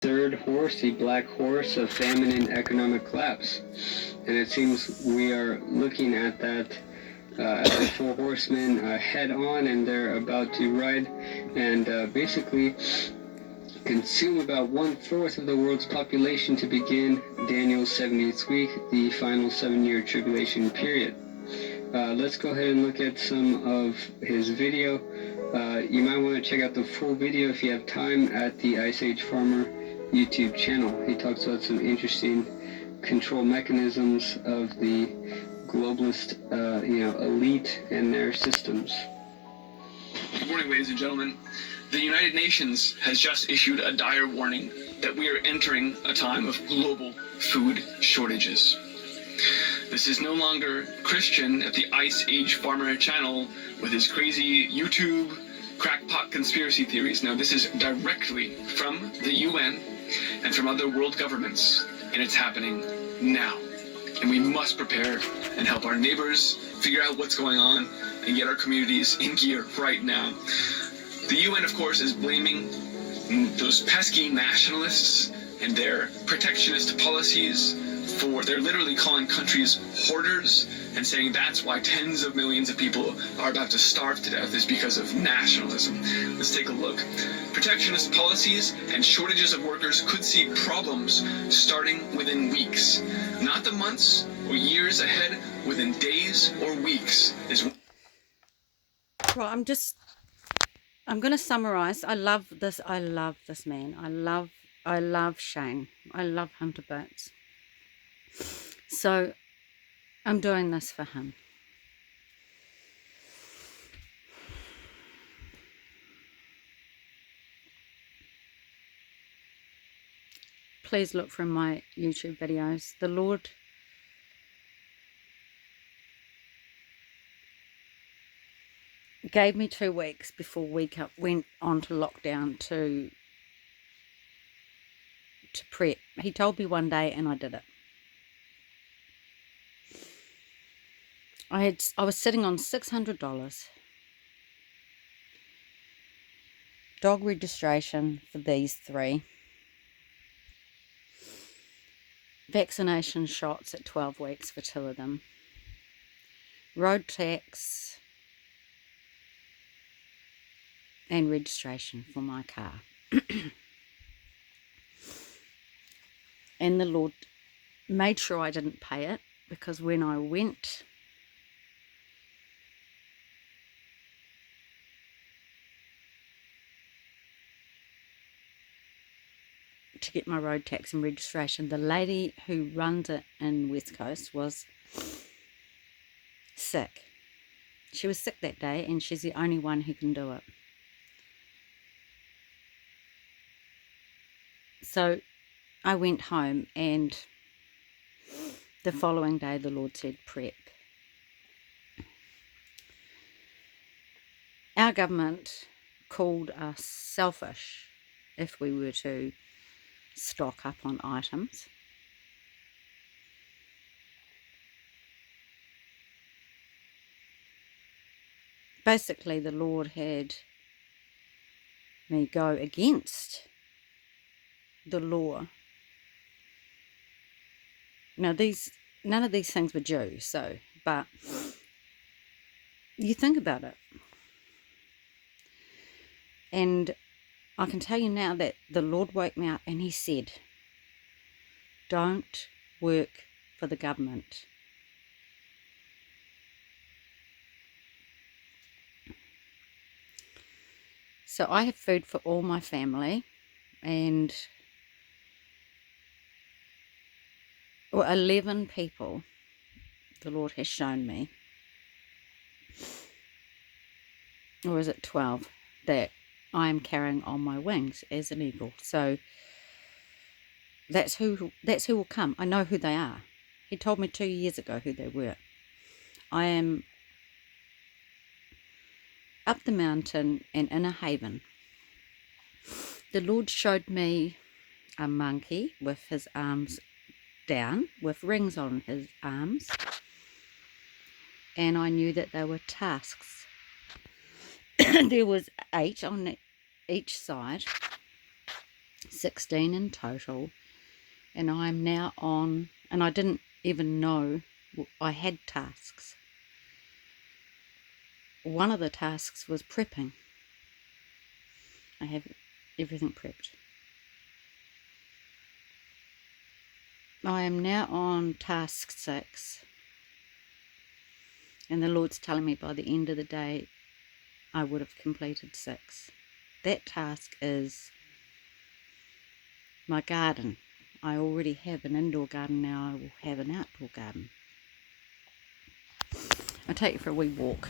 third horse, the black horse of famine and economic collapse. And it seems we are looking at that as the four horsemen head on, and they're about to ride and basically consume about 1/4 of the world's population to begin Daniel's 70th week, the final 7-year tribulation period. Let's go ahead and look at some of his video. You might want to check out the full video if you have time at the Ice Age Farmer YouTube channel. He talks about some interesting control mechanisms of the globalist, elite and their systems. Good morning, ladies and gentlemen. The United Nations has just issued a dire warning that we are entering a time of global food shortages. This is no longer Christian at the Ice Age Farmer channel with his crazy YouTube crackpot conspiracy theories. Now, this is directly from the UN and from other world governments, and it's happening now. And we must prepare and help our neighbors figure out what's going on and get our communities in gear right now. The UN, of course, is blaming those pesky nationalists and their protectionist policies they're literally calling countries hoarders and saying that's why tens of millions of people are about to starve to death is because of nationalism. Let's take a look. Protectionist policies and shortages of workers could see problems starting within weeks. Not the months or years ahead, within days or weeks is... Right, I'm going to summarize. I love this man. I love Shane. I love Hunter Boots. So I'm doing this for him. Please look from my YouTube videos. The Lord gave me 2 weeks before we went on to lockdown to prep. He told me one day and I did it. I was sitting on $600 dog registration for these 3, vaccination shots at 12 weeks for 2 of them, road tax and registration for my car. And the Lord made sure I didn't pay it, because when I went to get my road tax and registration, the lady who runs it in West Coast was sick. She was sick that day, and she's the only one who can do it. So I went home, and the following day the Lord said, prep. Our government called us selfish if we were to stock up on items. Basically, the Lord had me go against the law. Now, none of these things were due, but you think about it. And I can tell you now that the Lord woke me up and he said, don't work for the government. So I have food for all my family, and 11 people the Lord has shown me, or is it 12, that I am carrying on my wings as an eagle. So that's who will come. I know who they are. He told me 2 years ago who they were. I am up the mountain and in a haven. The Lord showed me a monkey with his arms down, with rings on his arms, and I knew that they were tusks. There was 8 on each side, 16 in total, and I'm now on, and I didn't even know I had tasks. One of the tasks was prepping. I have everything prepped. I am now on task 6, and the Lord's telling me by the end of the day I would have completed 6. That task is my garden. I already have an indoor garden, now I will have an outdoor garden. I'll take you for a wee walk.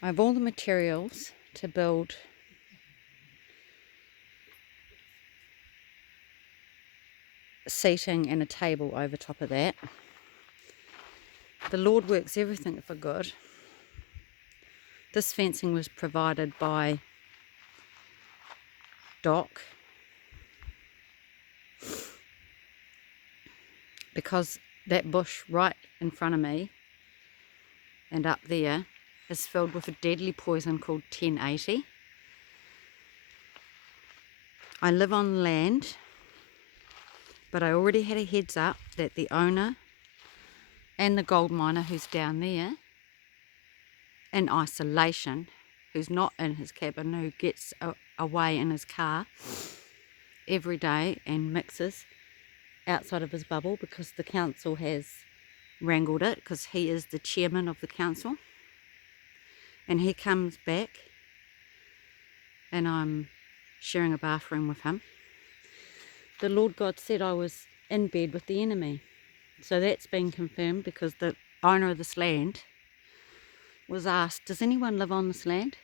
I have all the materials to build seating and a table over top of that. The Lord works everything for good. This fencing was provided by Doc, because that bush right in front of me and up there is filled with a deadly poison called 1080. I live on land, but I already had a heads up that the owner and the gold miner who's down there in isolation, who's not in his cabin, who gets away in his car every day and mixes outside of his bubble because the council has wrangled it, because he is the chairman of the council, and he comes back and I'm sharing a bathroom with him. The Lord God said I was in bed with the enemy. So that's been confirmed, because the owner of this land was asked, does anyone live on this land?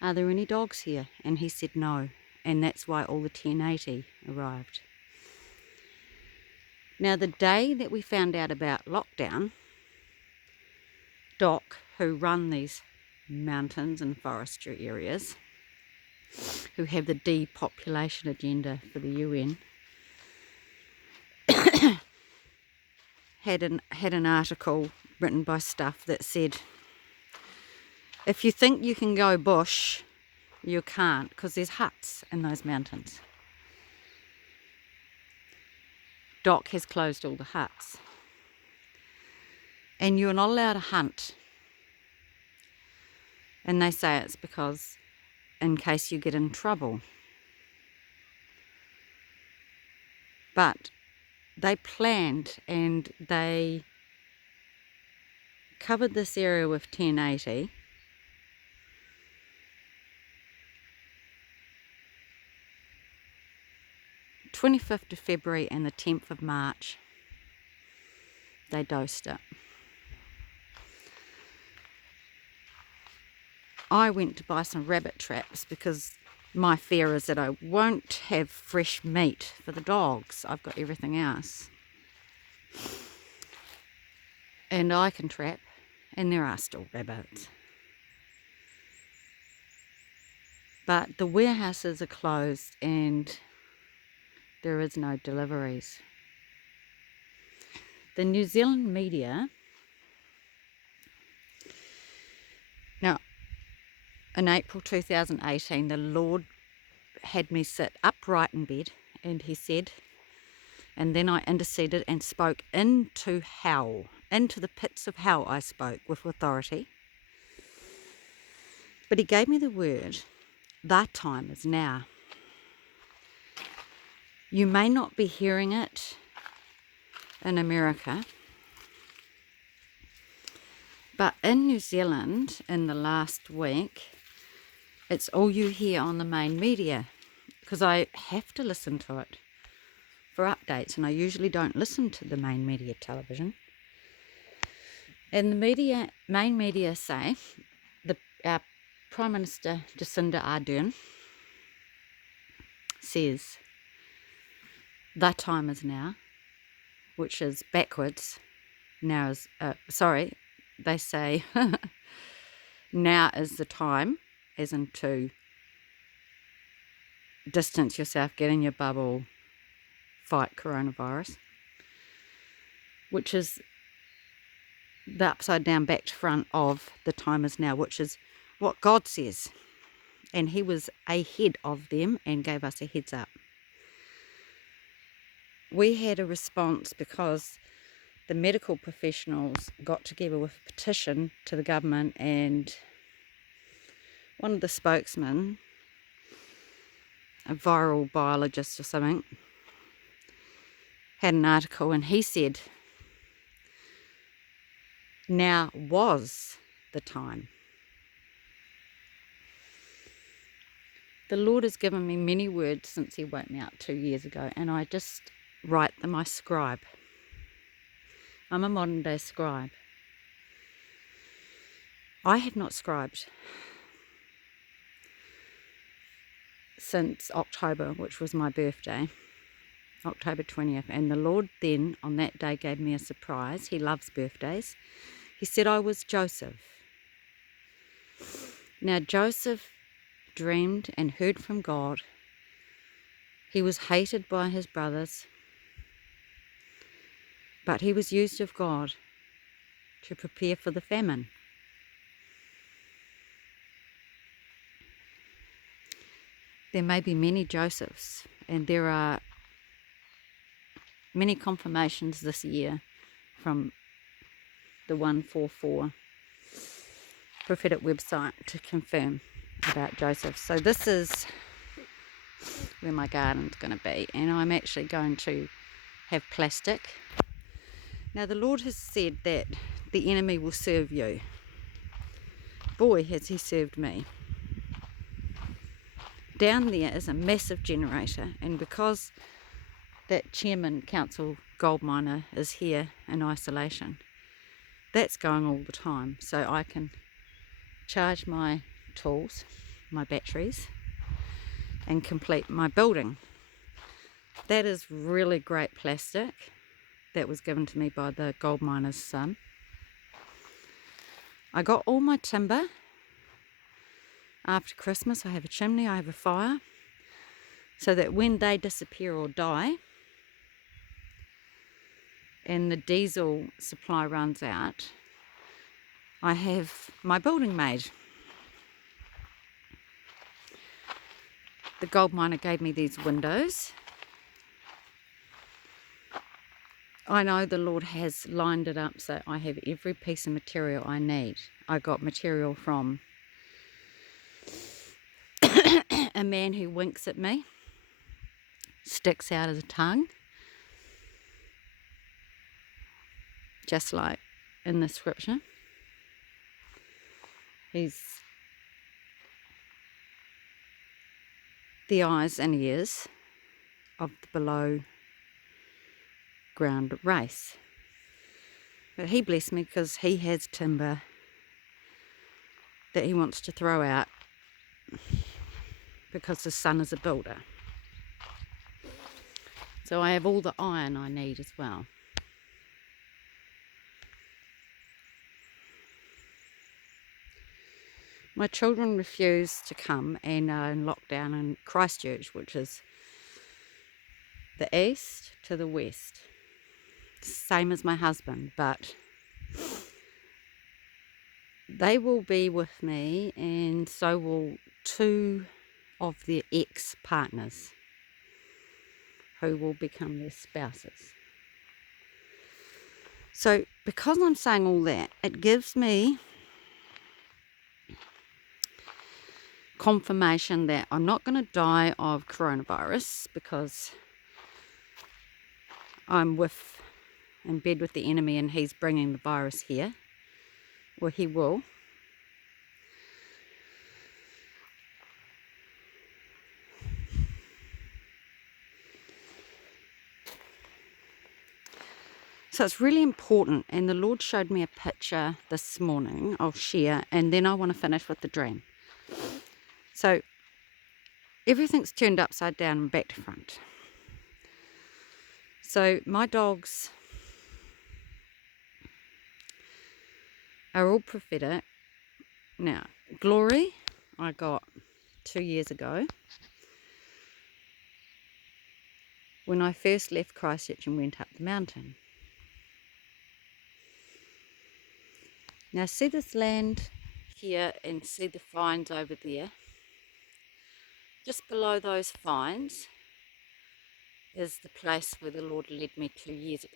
Are there any dogs here? And he said no. And that's why all the 1080 arrived. Now, the day that we found out about lockdown, Doc, who run these mountains and forestry areas, who have the depopulation agenda for the UN, had an article written by Stuff that said, if you think you can go bush, you can't, because there's huts in those mountains. Doc has closed all the huts. And you're not allowed to hunt. And they say it's because in case you get in trouble. But they planned and they covered this area with 1080. The 25th of February and the 10th of March, they dosed it. I went to buy some rabbit traps because my fear is that I won't have fresh meat for the dogs. I've got everything else. And I can trap, and there are still rabbits. But the warehouses are closed and there is no deliveries. The New Zealand media, now in April 2018, the Lord had me sit upright in bed, and he said, and then I interceded and spoke into hell, into the pits of hell I spoke with authority. But he gave me the word, that time is now. You may not be hearing it in America, but in New Zealand in the last week, it's all you hear on the main media, because I have to listen to it for updates, and I usually don't listen to the main media television. And the main media say, our Prime Minister Jacinda Ardern says, that time is now, which is backwards. Now is, they say now is the time, as in to distance yourself, get in your bubble, fight coronavirus. which is the upside down back to front of the time is now, which is what God says. And he was ahead of them and gave us a heads up. We had a response because the medical professionals got together with a petition to the government, and one of the spokesmen, a viral biologist or something, had an article, and he said now was the time. The Lord has given me many words since he woke me up 2 years ago, and I just write them. I scribe. I'm a modern day scribe. I have not scribed since October, which was my birthday, October 20th. And the Lord then, on that day, gave me a surprise. He loves birthdays. He said I was Joseph. Now, Joseph dreamed and heard from God. He was hated by his brothers, but he was used of God to prepare for the famine. There may be many Josephs, and there are many confirmations this year from the 144 prophetic website to confirm about Joseph. So this is where my garden's going to be, and I'm actually going to have plastic. Now the Lord has said that the enemy will serve you. Boy, has he served me. Down there is a massive generator, and because that chairman council gold miner is here in isolation, that's going all the time, so I can charge my tools, my batteries, and complete my building. That is really great plastic that was given to me by the gold miner's son. I got all my timber. After Christmas, I have a chimney, I have a fire, so that when they disappear or die and the diesel supply runs out, I have my building made. The gold miner gave me these windows. I know the Lord has lined it up so I have every piece of material I need. I got material from a man who winks at me, sticks out his tongue, just like in the scripture. He's the eyes and ears of the below ground race. But he blessed me because he has timber that he wants to throw out because his son is a builder. So I have all the iron I need as well. My children refuse to come and are in lockdown in Christchurch, which is the east to the west. Same as my husband, but they will be with me, and so will two of their ex-partners who will become their spouses. So because I'm saying all that, it gives me confirmation that I'm not going to die of coronavirus, because I'm in bed with the enemy and he's bringing the virus here. Well, he will. So it's really important, and the Lord showed me a picture this morning I'll share, and then I want to finish with the dream. So everything's turned upside down and back to front. So my dogs are all prophetic. Now, Glory I got 2 years ago when I first left Christchurch and went up the mountain. Now see this land here and see the vines over there. Just below those vines is the place where the Lord led me 2 years ago.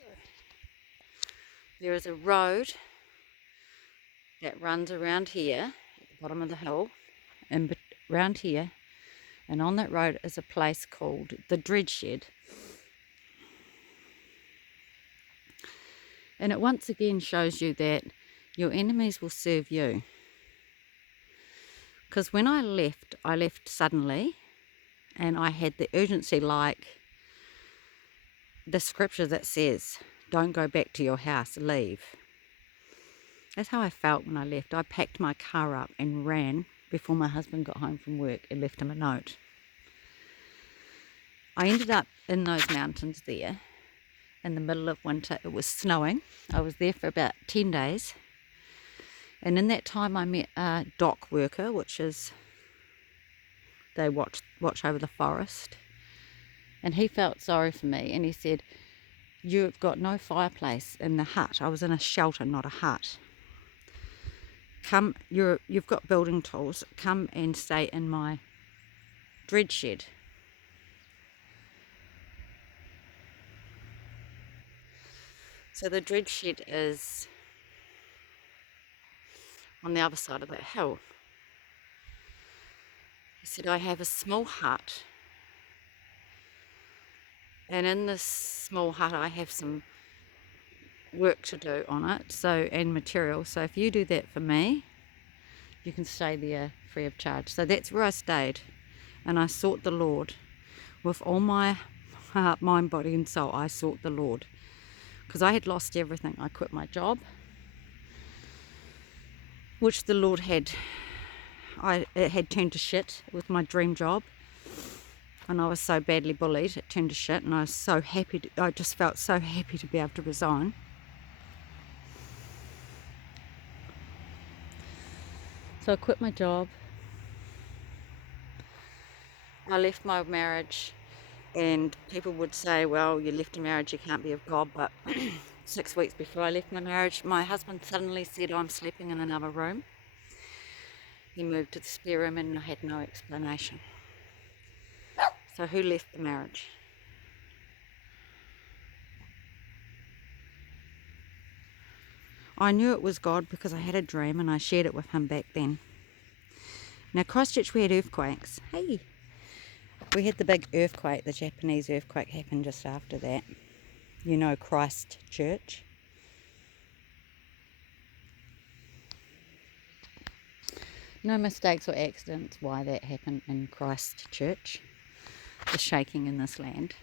There is a road that runs around here at the bottom of the hill and around here, and on that road is a place called the Dread Shed. And it once again shows you that your enemies will serve you. Because when I left suddenly, and I had the urgency like the scripture that says, don't go back to your house, leave. That's how I felt when I left. I packed my car up and ran before my husband got home from work and left him a note. I ended up in those mountains there in the middle of winter. It was snowing. I was there for about 10 days. And in that time I met a dock worker, which is, they watch over the forest. And he felt sorry for me and he said, you've got no fireplace in the hut. I was in a shelter, not a hut. Come, you've got building tools. Come and stay in my dread shed. So the dread shed is on the other side of that hill. He said, I have a small hut. And in this small hut I have some work to do on it, and material. So if you do that for me, you can stay there free of charge. So that's where I stayed, and I sought the Lord with all my heart, mind, body and soul. I sought the Lord because I had lost everything. I quit my job, which the Lord it had turned to shit. It was my dream job, and I was so badly bullied it turned to shit, and I was so happy I just felt so happy to be able to resign. So I quit my job. I left my marriage, and people would say, well, you left a marriage, you can't be of God. But 6 weeks before I left my marriage, my husband suddenly said, I'm sleeping in another room. He moved to the spare room and I had no explanation. So who left the marriage? I knew it was God because I had a dream and I shared it with him back then. Now Christchurch, we had earthquakes. Hey, we had the big earthquake, the Japanese earthquake happened just after that. You know, Christchurch. No mistakes or accidents why that happened in Christchurch, the shaking in this land.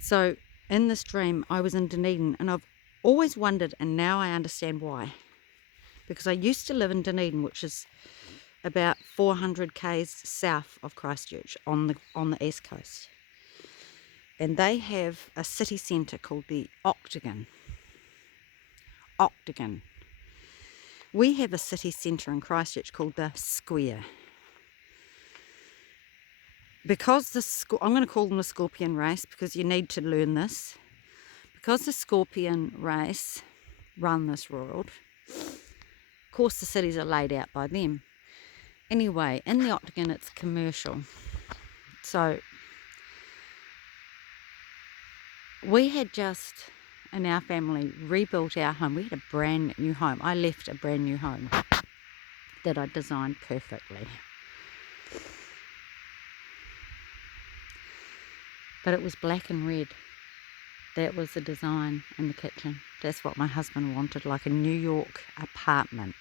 So in this dream I was in Dunedin, and I've always wondered, and now I understand why. Because I used to live in Dunedin, which is about 400 k's south of Christchurch on the east coast. And they have a city centre called the Octagon. We have a city centre in Christchurch called the Square. Because I'm going to call them the Scorpion race because you need to learn this. Because the Scorpion race run this world, of course the cities are laid out by them. Anyway, in the Octagon it's commercial. So we had just, in our family, rebuilt our home. We had a brand new home. I left a brand new home that I designed perfectly. But it was black and red. That was the design in the kitchen. That's what my husband wanted, like a New York apartment.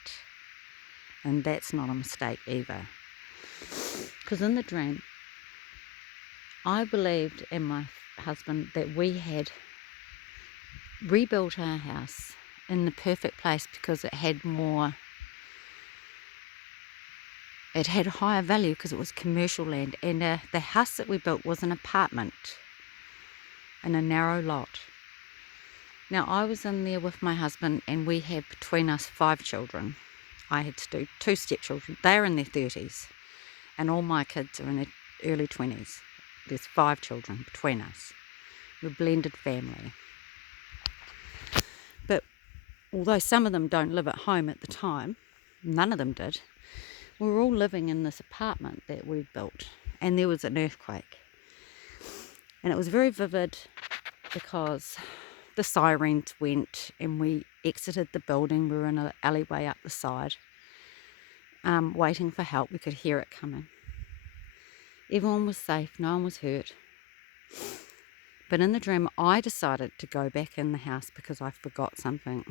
And that's not a mistake either. Because in the dream, I believed, and my husband, that we had rebuilt our house in the perfect place because it had higher value because it was commercial land, and the house that we built was an apartment in a narrow lot. Now I was in there with my husband, and we had between us 5 children. I had 2 stepchildren. They're in their 30s, and all my kids are in their early 20s. There's 5 children between us. We're a blended family. But although some of them don't live at home at the time, none of them did, we were all living in this apartment that we built, and there was an earthquake. And it was very vivid because the sirens went and we exited the building. We were in an alleyway up the side, waiting for help. We could hear it coming. Everyone was safe, no one was hurt. But in the dream, I decided to go back in the house because I forgot something.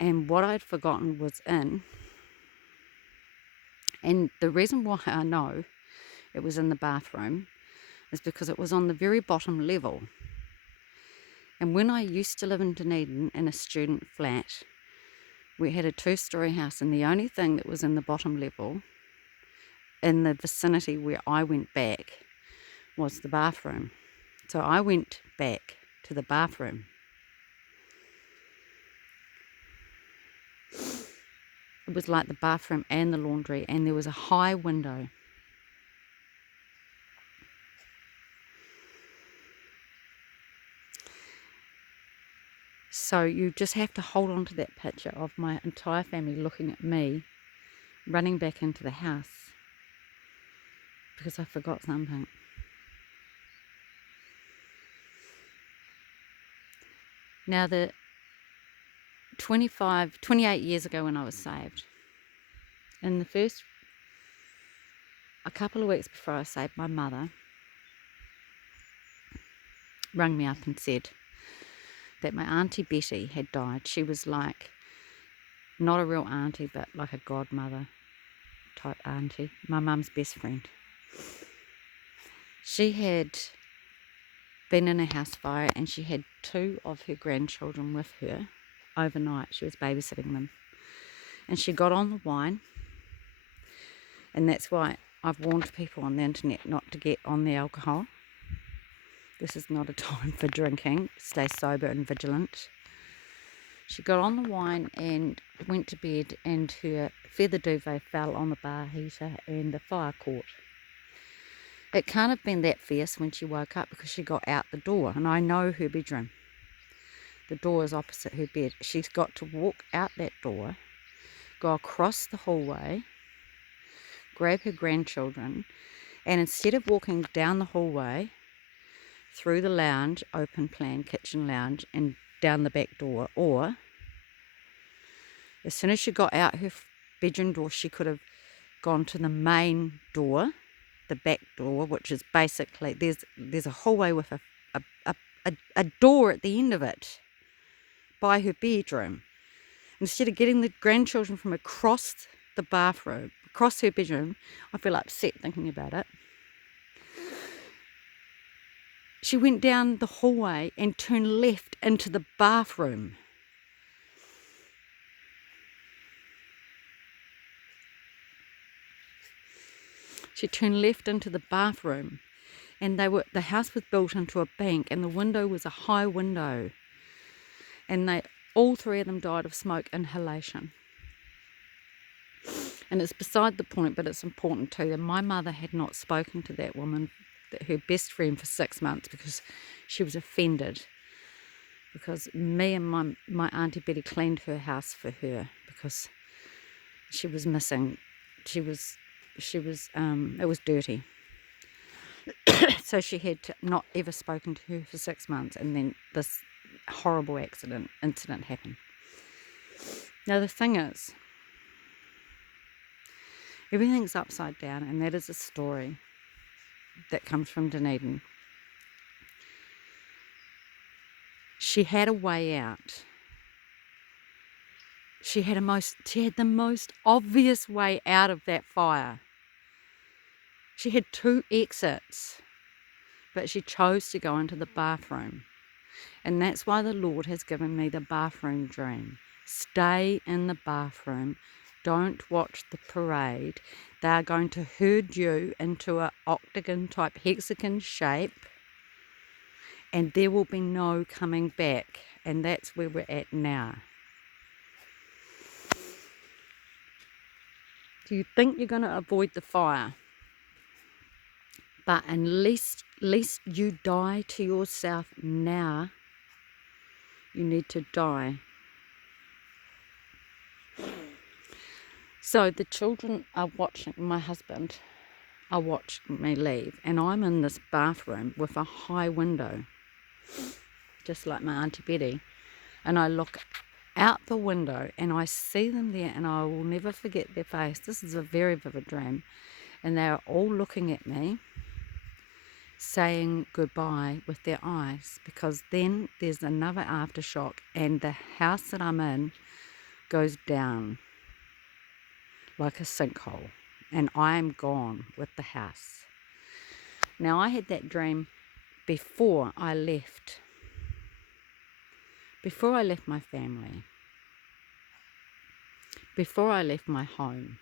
And what I'd forgotten was in. And the reason why I know it was in the bathroom is because it was on the very bottom level. And when I used to live in Dunedin in a student flat, we had a 2-story house, and the only thing that was in the bottom level in the vicinity where I went back was the bathroom. So I went back to the bathroom. It was like the bathroom and the laundry, and there was a high window. So you just have to hold on to that picture of my entire family looking at me, running back into the house because I forgot something. Now, the 28 years ago when I was saved, in the first, a couple of weeks before I was saved, my mother rang me up and said that my Auntie Betty had died. She was like, not a real auntie, but like a godmother type auntie, my mum's best friend. She had been in a house fire, and she had 2 of her grandchildren with her overnight. She was babysitting them, and she got on the wine, and that's why I've warned people on the internet not to get on the alcohol. This is not a time for drinking. Stay sober and vigilant. She got on the wine and went to bed, and her feather duvet fell on the bar heater and the fire caught. It can't have been that fierce when she woke up because she got out the door, and I know her bedroom. The door is opposite her bed. She's got to walk out that door, go across the hallway, grab her grandchildren, and instead of walking down the hallway, through the lounge, open plan kitchen lounge, and down the back door, or as soon as she got out her bedroom door, she could have gone to the main door, the back door, which is basically, there's a hallway with a door at the end of it by her bedroom. Instead of getting the grandchildren from across the bathroom, across her bedroom, I feel upset thinking about it. She went down the hallway and turned left into the bathroom. She turned left into the bathroom, and the house was built into a bank, and the window was a high window, and all 3 of them died of smoke inhalation. And it's beside the point, but it's important too, that my mother had not spoken to that woman, her best friend, for 6 months because she was offended, because me and my Auntie Betty cleaned her house for her because she was missing. It was dirty. So she had not ever spoken to her for 6 months, and then this horrible incident happened. Now the thing is, everything's upside down, and that is a story that comes from Dunedin. She had a way out. She had the most obvious way out of that fire. She had 2 exits, but she chose to go into the bathroom. And that's why the Lord has given me the bathroom dream. Stay in the bathroom. Don't watch the parade. They are going to herd you into an octagon type hexagon shape, and there will be no coming back. And that's where we're at now. Do you think you're going to avoid the fire? But unless you die to yourself now, You need to die. So the children are watching, my husband are watching me leave, and I'm in this bathroom with a high window, just like my Auntie Betty, and I look out the window and I see them there, and I will never forget their face. This is a very vivid dream, and they are all looking at me, saying goodbye with their eyes, because then there's another aftershock and the house that I'm in goes down like a sinkhole, and I am gone with the house. Now, I had that dream before I left my family, before I left my home,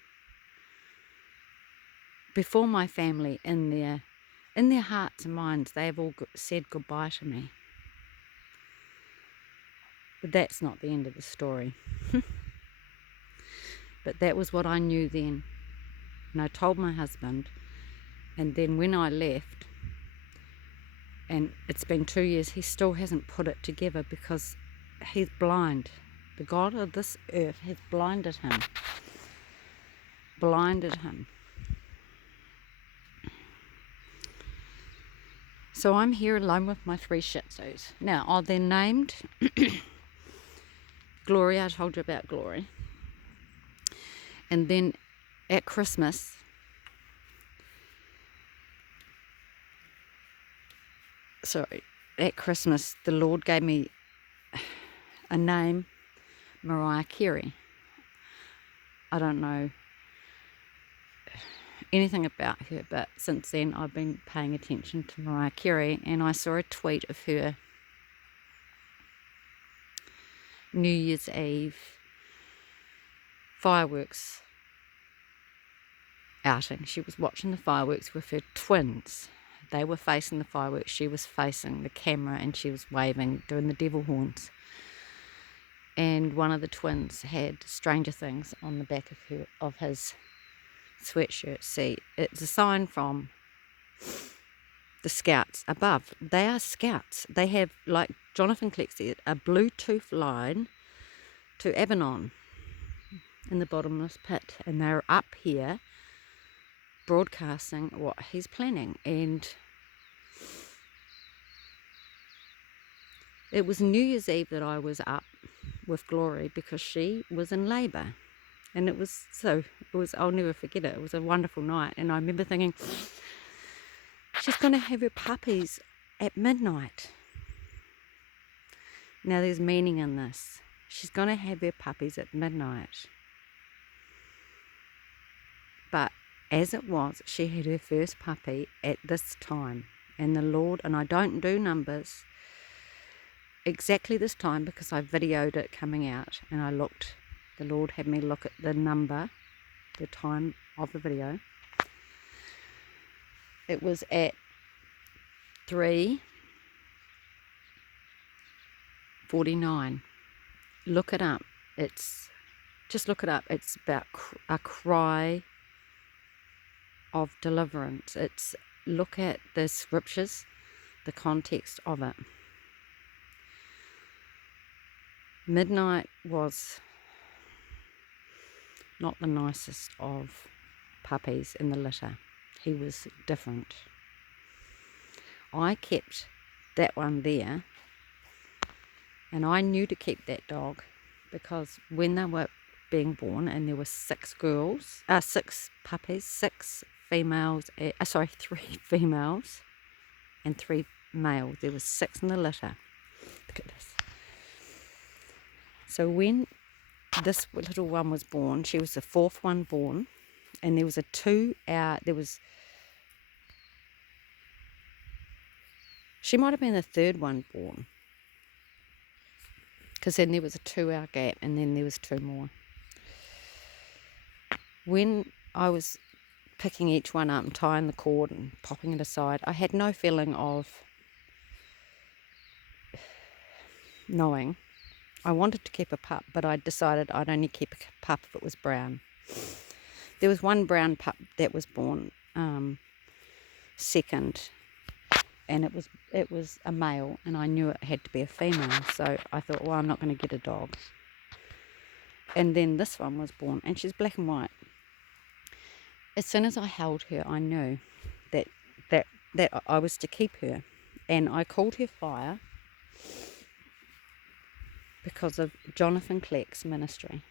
before my family in their hearts and minds, they have all said goodbye to me. But that's not the end of the story. But that was what I knew then. And I told my husband, and then when I left, and it's been 2 years, he still hasn't put it together, because he's blind. The God of this earth has blinded him. So I'm here alone with my 3 Shih Tzus. Now, they're named Glory. I told you about Glory. And then at Christmas, the Lord gave me a name, Mariah Carey. I don't know anything about her, but since then I've been paying attention to Mariah Carey, and I saw a tweet of her New Year's Eve fireworks outing. She was watching the fireworks with her twins. They were facing the fireworks, she was facing the camera, and she was waving, doing the devil horns. And one of the twins had Stranger Things on the back of his sweatshirt. See, it's a sign from the Scouts above. They are Scouts. They have, like Jonathan Kleck said, a Bluetooth line to Abaddon in the bottomless pit, and they're up here broadcasting what he's planning. And it was New Year's Eve that I was up with Glory, because she was in labour, and I'll never forget it. It was a wonderful night, and I remember thinking, she's going to have her puppies at midnight. Now there's meaning in this. She's going to have her puppies at midnight. But as it was, she had her first puppy at this time, and the Lord, and I don't do numbers exactly this time because I videoed it coming out, and the Lord had me look at the number, the time of the video. It was at 3:49. Look it up. Just look it up. It's about a cry of deliverance. Look at the scriptures, the context of it. Midnight was not the nicest of puppies in the litter. He was different. I kept that one there, and I knew to keep that dog because when they were being born, and there were 6 puppies, 3 females and 3 males. There was 6 in the litter. Look at this. So when this little one was born, she was the 4th one born, and there was she might have been the 3rd one born, because then there was a 2-hour gap, and then there was 2 more. When I was picking each one up and tying the cord and popping it aside, I had no feeling of knowing. I wanted to keep a pup, but I decided I'd only keep a pup if it was brown. There was one brown pup that was born second, and it was a male, and I knew it had to be a female. So I thought, well, I'm not going to get a dog. And then this one was born, and she's black and white. As soon as I held her, I knew that that I was to keep her, and I called her Fire because of Jonathan Cleck's ministry.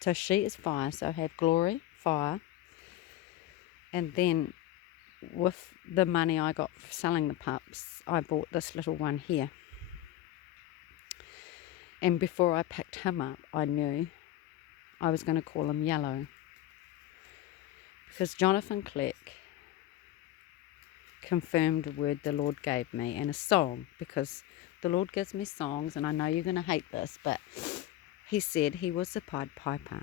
So she is fire. So I have Glory, fire, and then with the money I got for selling the pups, I bought this little one here. And before I picked him up, I knew I was going to call him Yellow, because Jonathan Cleck confirmed a word the Lord gave me, and a song, because the Lord gives me songs, and I know you're going to hate this, but he said he was the Pied Piper.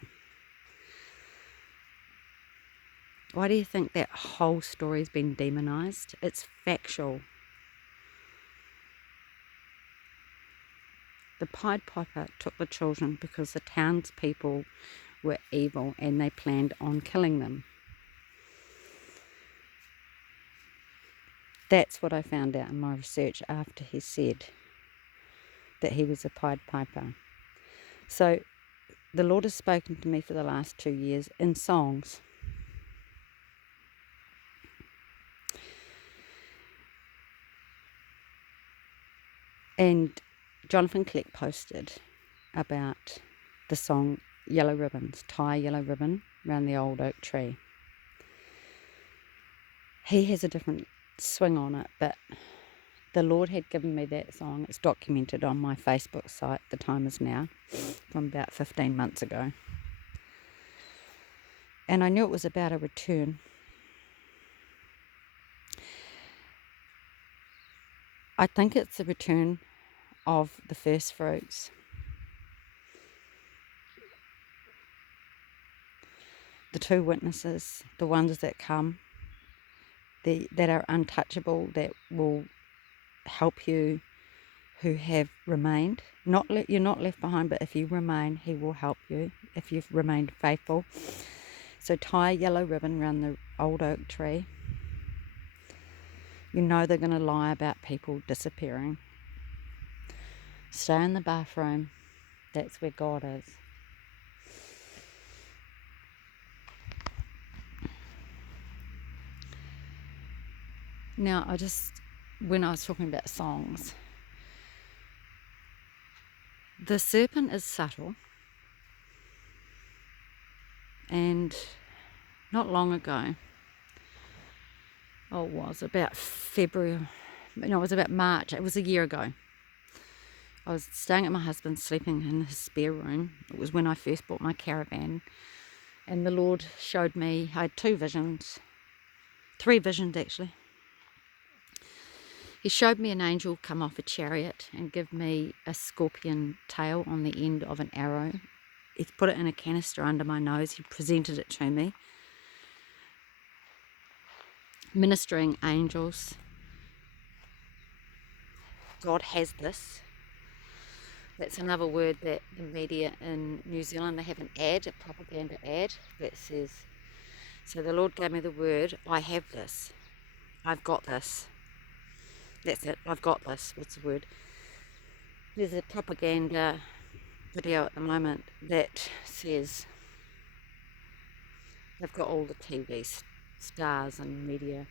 Why do you think that whole story's been demonized? It's factual. The Pied Piper took the children because the townspeople were evil and they planned on killing them. That's what I found out in my research after he said that he was a Pied Piper. So the Lord has spoken to me for the last 2 years in songs. And Jonathan Cleck posted about the song Yellow Ribbons, tie a yellow ribbon around the old oak tree. He has a different swing on it, but the Lord had given me that song. It's documented on my Facebook site, The Time Is Now, from about 15 months ago. And I knew it was about a return. I think it's the return of the first fruits. The two witnesses, the ones that come, that are untouchable, that will help you, who have remained. You're not left behind, but if you remain, he will help you if you've remained faithful. So tie a yellow ribbon around the old oak tree. You know they're going to lie about people disappearing. Stay in the bathroom. That's where God is. Now, when I was talking about songs, the serpent is subtle. And not long ago, it was about March, it was a year ago. I was staying at my husband's, sleeping in his spare room. It was when I first bought my caravan, and the Lord showed me, I had 3 visions actually. He showed me an angel come off a chariot and give me a scorpion tail on the end of an arrow. He put it in a canister under my nose. He presented it to me. Ministering angels. God has this. That's another word that the media in New Zealand, they have an ad, a propaganda ad that says, so the Lord gave me the word, I have this. I've got this. That's it, I've got this. What's the word? There's a propaganda video at the moment that says they've got all the TV stars and media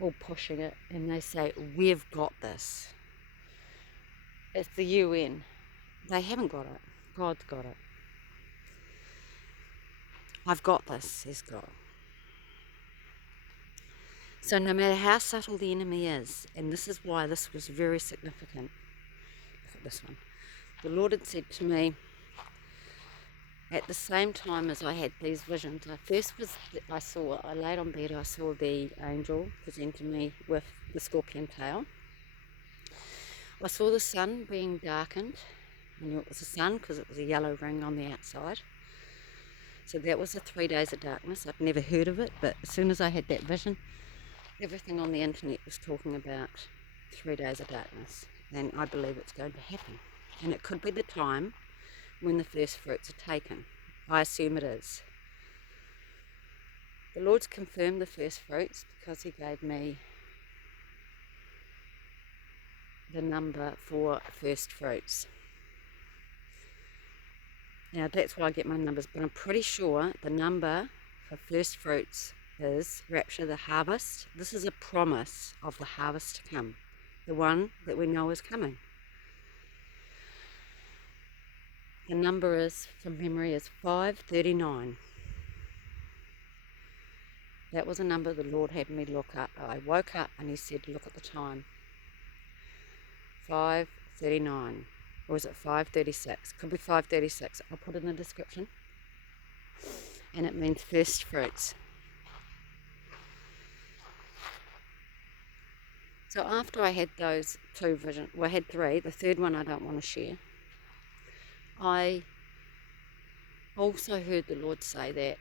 all pushing it, and they say, we've got this. It's the UN. They haven't got it. God's got it. I've got this, says God. So no matter how subtle the enemy is, and this is why this was very significant. Look at this one. The Lord had said to me, at the same time as I had these visions, I laid on bed, I saw the angel presenting me with the scorpion tail. I saw the sun being darkened. I knew it was the sun because it was a yellow ring on the outside. So that was the 3 days of darkness. I'd never heard of it, but as soon as I had that vision, everything on the internet was talking about 3 days of darkness. And I believe it's going to happen. And it could be the time when the first fruits are taken. I assume it is. The Lord's confirmed the first fruits because he gave me the number for first fruits. Now that's where I get my numbers, but I'm pretty sure the number for first fruits is rapture the harvest. This is a promise of the harvest to come, the one that we know is coming. The number is, from memory, is 539. That was a number the Lord had me look up. I woke up and he said, look at the time. 5:39, or was it 5:36? Could be 5:36. I'll put it in the description. And it means first fruits. So after I had those two visions, well, I had three. The third one I don't want to share. I also heard the Lord say that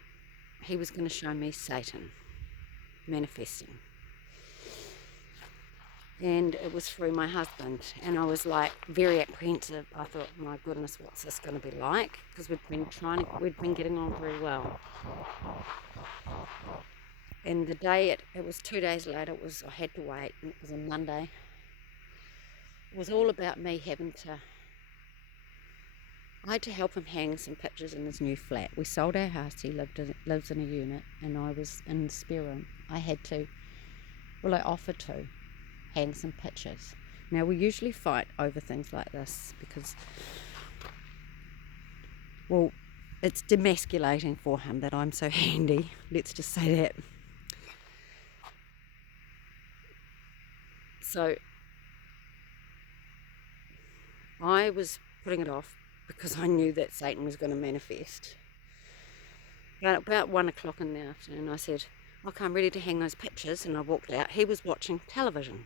he was going to show me Satan manifesting. And it was through my husband, and I was like very apprehensive. I thought, my goodness, what's this going to be like? Because we'd been getting on very well. And the day it was 2 days later, I had to wait, and it was a Monday. It was all about me I had to help him hang some pictures in his new flat. We sold our house, he lives in a unit, and I was in the spare room. I offered to hang some pictures. Now we usually fight over things like this because, well, it's demasculating for him that I'm so handy. Let's just say that. So I was putting it off because I knew that Satan was going to manifest. But about 1 o'clock in the afternoon I said, okay, I'm ready to hang those pictures, and I walked out. He was watching television.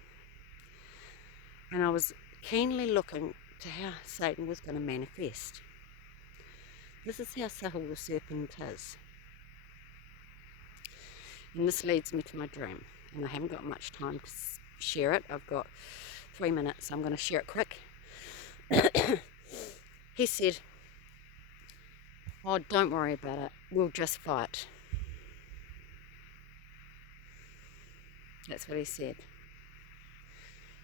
And I was keenly looking to how Satan was going to manifest. This is how subtle the serpent is. And this leads me to my dream. And I haven't got much time to share it. I've got 3 minutes, so I'm going to share it quick. He said, oh, don't worry about it. We'll just fight. That's what he said.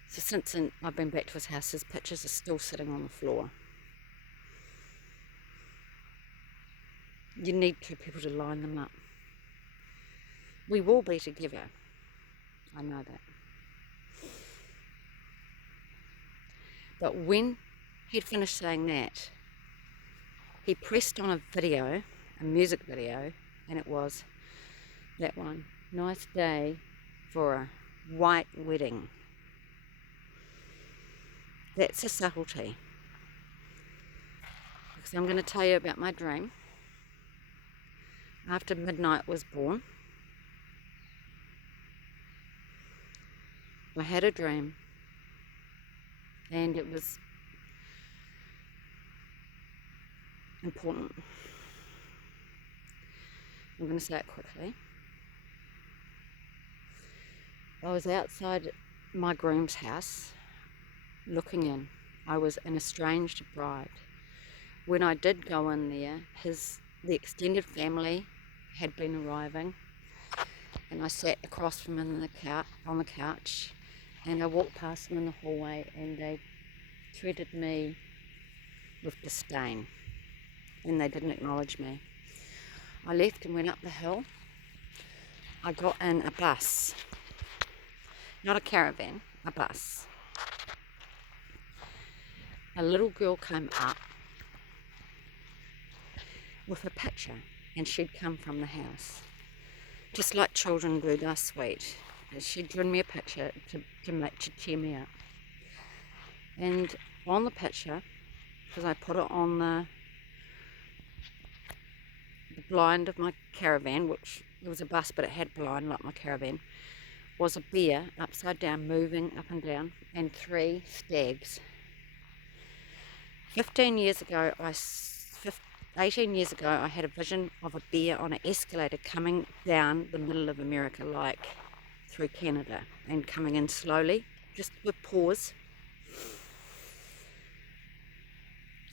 So since then, I've been back to his house, his pictures are still sitting on the floor. You need two people to line them up. We will be together. I know that. But when he'd finished saying that, he pressed on a music video, and it was that one. Nice day for a white wedding. That's a subtlety. Because I'm going to tell you about my dream. After midnight was born, I had a dream, and it was important. I'm going to say it quickly. I was outside my groom's house looking in. I was an estranged bride. When I did go in there, the extended family had been arriving, and I sat across from him on the couch, and I walked past them in the hallway, and they treated me with disdain, and they didn't acknowledge me. I left and went up the hill. I got in a bus, not a caravan, a bus. A little girl came up with a picture, and she'd come from the house, just like children do. They're sweet. She'd given me a picture to cheer me up, and on the picture, because I put it on the blind of my caravan, which it was a bus but it had blind like my caravan, was a bear upside down moving up and down, and 3 stags. 18 years ago, I had a vision of a bear on an escalator coming down the middle of America, like through Canada, and coming in slowly, just with pause.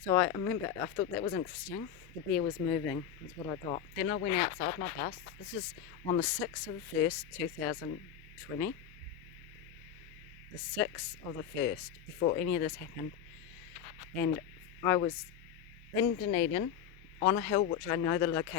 So I remember, I thought that was interesting. The bear was moving, is what I got. Then I went outside my bus. This is on the 6th of the 1st, 2020. The 6th of the 1st, before any of this happened. And I was in Dunedin, on a hill, which I know the location